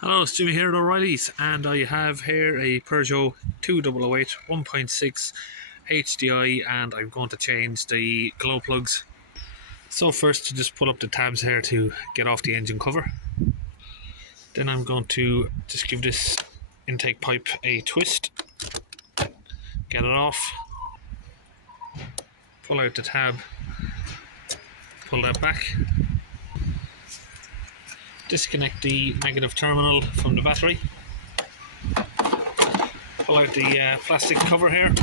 Hello, it's Jimmy here at O'Reilly's, and I have here a Peugeot 2008 1.6 HDI, and I'm going to change the glow plugs. So first, to just pull up the tabs here to get off the engine cover. Then I'm going to just give this intake pipe a twist, get it off, pull out the tab, pull that back, disconnect the negative terminal from the battery, pull out the plastic cover here.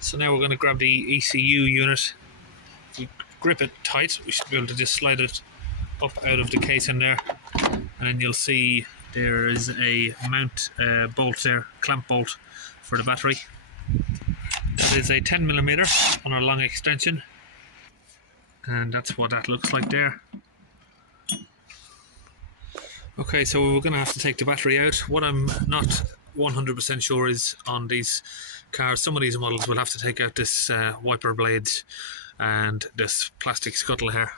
So now we're going to grab the ECU unit. If we grip it tight, we should be able to just slide it up out of the casing there, and you'll see there is a mount bolt there, clamp bolt for the battery. That is a 10mm on a long extension, and that's what that looks like there. Okay, so we're going to have to take the battery out. What I'm not 100% sure is on these cars, some of these models will have to take out this wiper blades and this plastic scuttle here.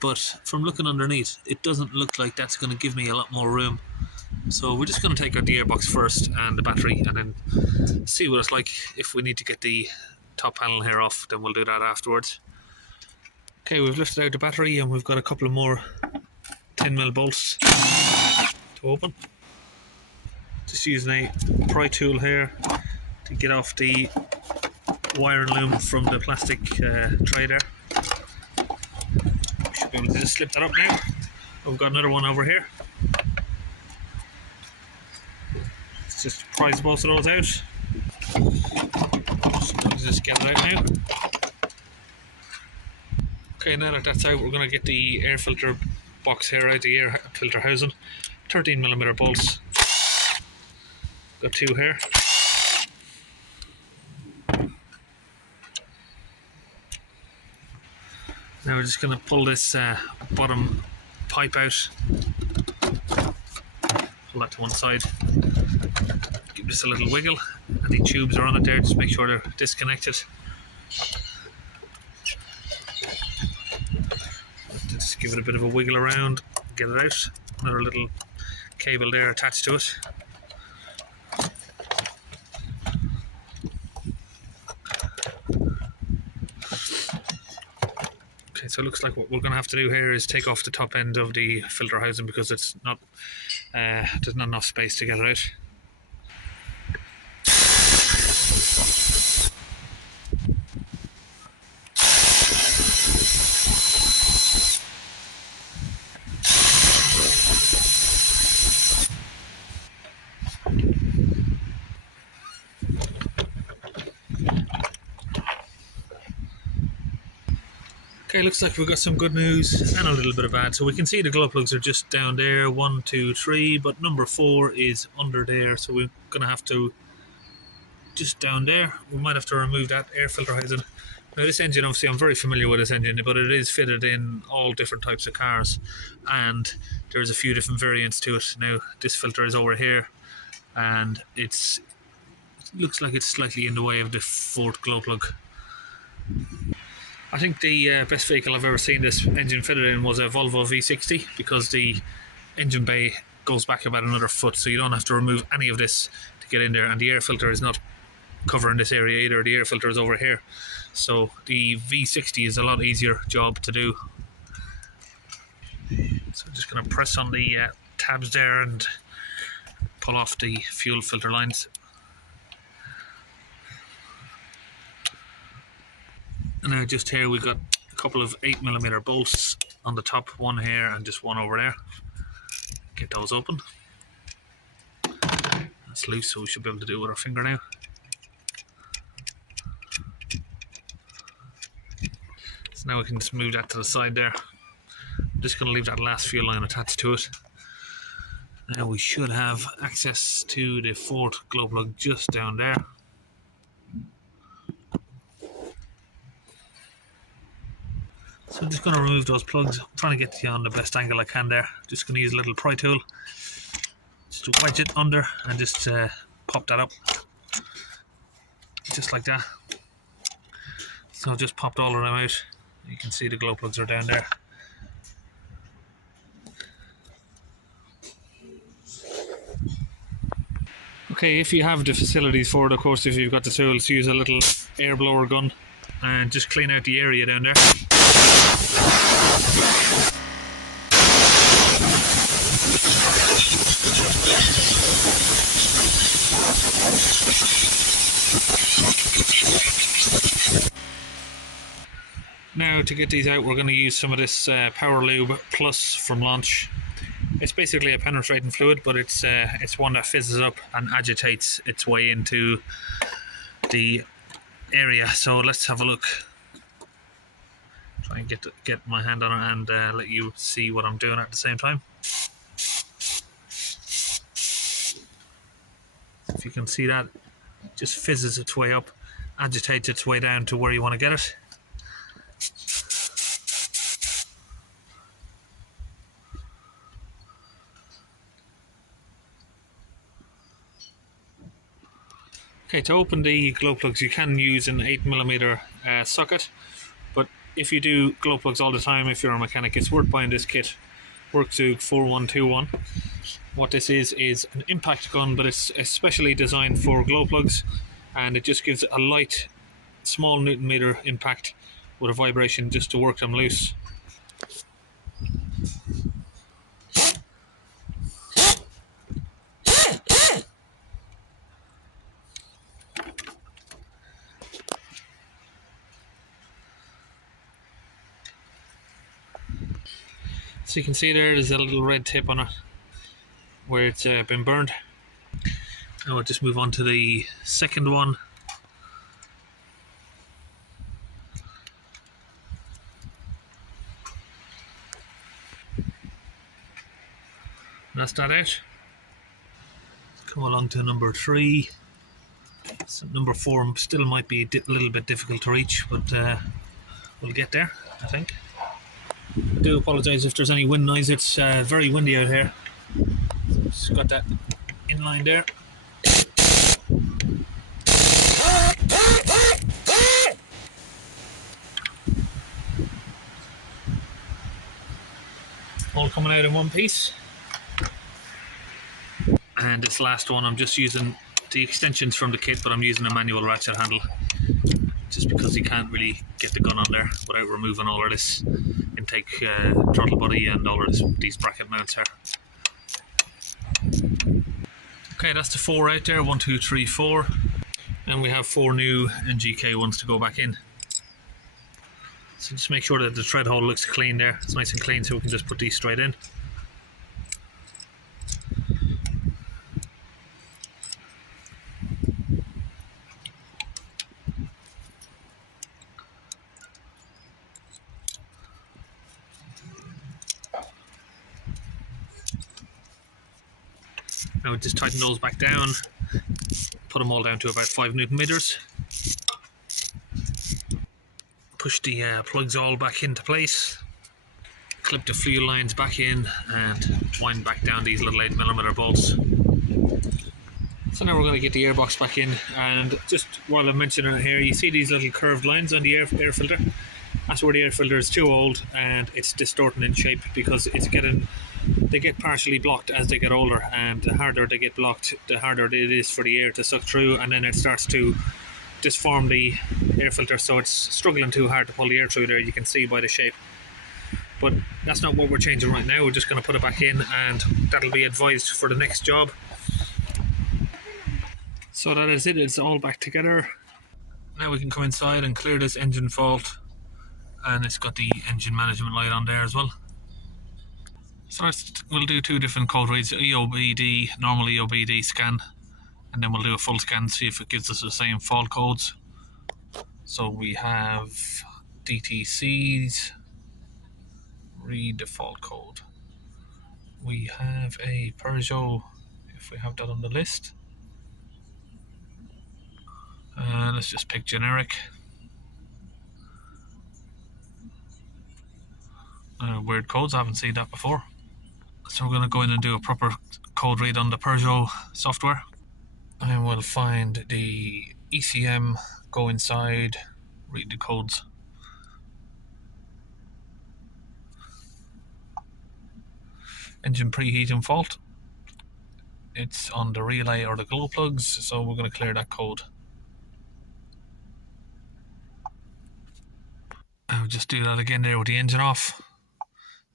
But from looking underneath, it doesn't look like that's going to give me a lot more room. So we're just going to take out the airbox first and the battery, and then see what it's like. If we need to get the top panel here off, then we'll do that afterwards. Okay, we've lifted out the battery, and we've got a couple of more 10mm bolts to open. Just using a pry tool here to get off the wire and loom from the plastic tray there. We should be able to just slip that up now. We've got another one over here. Let's just prise both of those out. Just get it out now. Okay, now that that's out, we're going to get the air filter box here out, the air filter housing. 13mm bolts. Got two here. Now we're just going to pull this bottom pipe out. Pull that to one side. Give this a little wiggle. Any tubes are on it there, just make sure they're disconnected. Just give it a bit of a wiggle around, get it out. Another little cable there attached to it. Okay, so it looks like what we're going to have to do here is take off the top end of the filter housing because it's not there's not enough space to get it out. Okay, looks like we've got some good news and a little bit of bad. So we can see the glow plugs are just down there, 1, 2, 3, but number 4 is under there. So we're going to have to, just down there, we might have to remove that air filter housing. Now this engine, obviously I'm very familiar with this engine, but it is fitted in all different types of cars, and there's a few different variants to it. Now this filter is over here, and it looks like it's slightly in the way of the 4th glow plug. I think the best vehicle I've ever seen this engine fitted in was a Volvo V40, because the engine bay goes back about another foot, so you don't have to remove any of this to get in there, and the air filter is not covering this area either. The air filter is over here, so the V60 is a lot easier job to do. So I'm just going to press on the tabs there and pull off the fuel filter lines. And now just here we've got a couple of 8mm bolts on the top, one here and just one over there. Get those open. That's loose, so we should be able to do it with our finger now. So now we can just move that to the side there. I'm just going to leave that last fuel line attached to it. Now we should have access to the 4th glow plug just down there. So I'm just going to remove those plugs. I'm trying to get you on the best angle I can there. Just going to use a little pry tool just to wedge it under and just pop that up. Just like that. So I've just popped all of them out. You can see the glow plugs are down there. Okay, if you have the facilities for it, of course, if you've got the tools, use a little air blower gun and just clean out the area down there. Now to get these out, we're going to use some of this Power Lube Plus from Launch. It's basically a penetrating fluid, but it's one that fizzes up and agitates its way into the area. So let's have a look. Try and get my hand on it and let you see what I'm doing at the same time. If you can see that, it just fizzes its way up, agitates its way down to where you want to get it. Okay, to open the glow plugs you can use an 8mm socket, but if you do glow plugs all the time, if you're a mechanic, it's worth buying this kit, Worktube 4121. What this is an impact gun, but it's especially designed for glow plugs, and it just gives it a light, small Newton meter impact with a vibration just to work them loose. So you can see there's a little red tip on it where it's been burned. Now we'll just move on to the second one. That's that out. Come along to number 3. So number 4 still might be a little bit difficult to reach, but we'll get there, I think. I do apologise if there's any wind noise. It's very windy out here. Just got that inline there. All coming out in one piece. And this last one, I'm just using the extensions from the kit, but I'm using a manual ratchet handle just because you can't really get the gun on there without removing all of this intake throttle body and all of these bracket mounts here. Okay, that's the 4 out there, 1, 2, 3, 4, and we have 4 new NGK ones to go back in. So just make sure that the tread hole looks clean there. It's nice and clean, so we can just put these straight in. Now just tighten those back down, put them all down to about 5 Newton meters. Push the plugs all back into place, clip the fuel lines back in and wind back down these little 8mm bolts. So now we're going to get the airbox back in, and just while I'm mentioning it here, you see these little curved lines on the air filter? That's where the air filter is too old and it's distorting in shape because they get partially blocked as they get older, and the harder they get blocked, the harder it is for the air to suck through, and then it starts to disform the air filter, so it's struggling too hard to pull the air through there, you can see by the shape. But that's not what we're changing right now. We're just going to put it back in, and that'll be advised for the next job. So that is it, it's all back together. Now we can come inside and clear this engine fault, and it's got the engine management light on there as well. So we'll do 2 different code reads, EOBD, normal EOBD scan, and then we'll do a full scan, see if it gives us the same fault codes. So we have DTCs, read the fault code. We have a Peugeot, if we have that on the list. Let's just pick generic. Weird codes, I haven't seen that before. So we're going to go in and do a proper code read on the Peugeot software. And we'll find the ECM, go inside, read the codes. Engine preheating fault. It's on the relay or the glow plugs, so we're going to clear that code. I'll just do that again there with the engine off.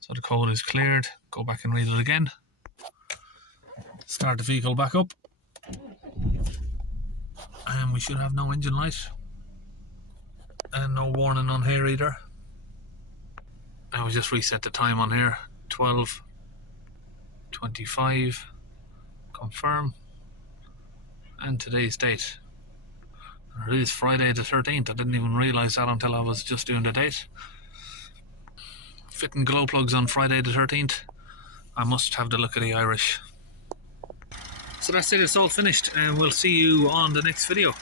So the code is cleared. Go back and read it again. Start the vehicle back up. And we should have no engine light. And no warning on here either. I will just reset the time on here. 12:25. Confirm. And today's date. It is Friday the 13th. I didn't even realise that until I was just doing the date. Fitting glow plugs on Friday the 13th. I must have the look of the Irish. So that's it, it's all finished, and we'll see you on the next video.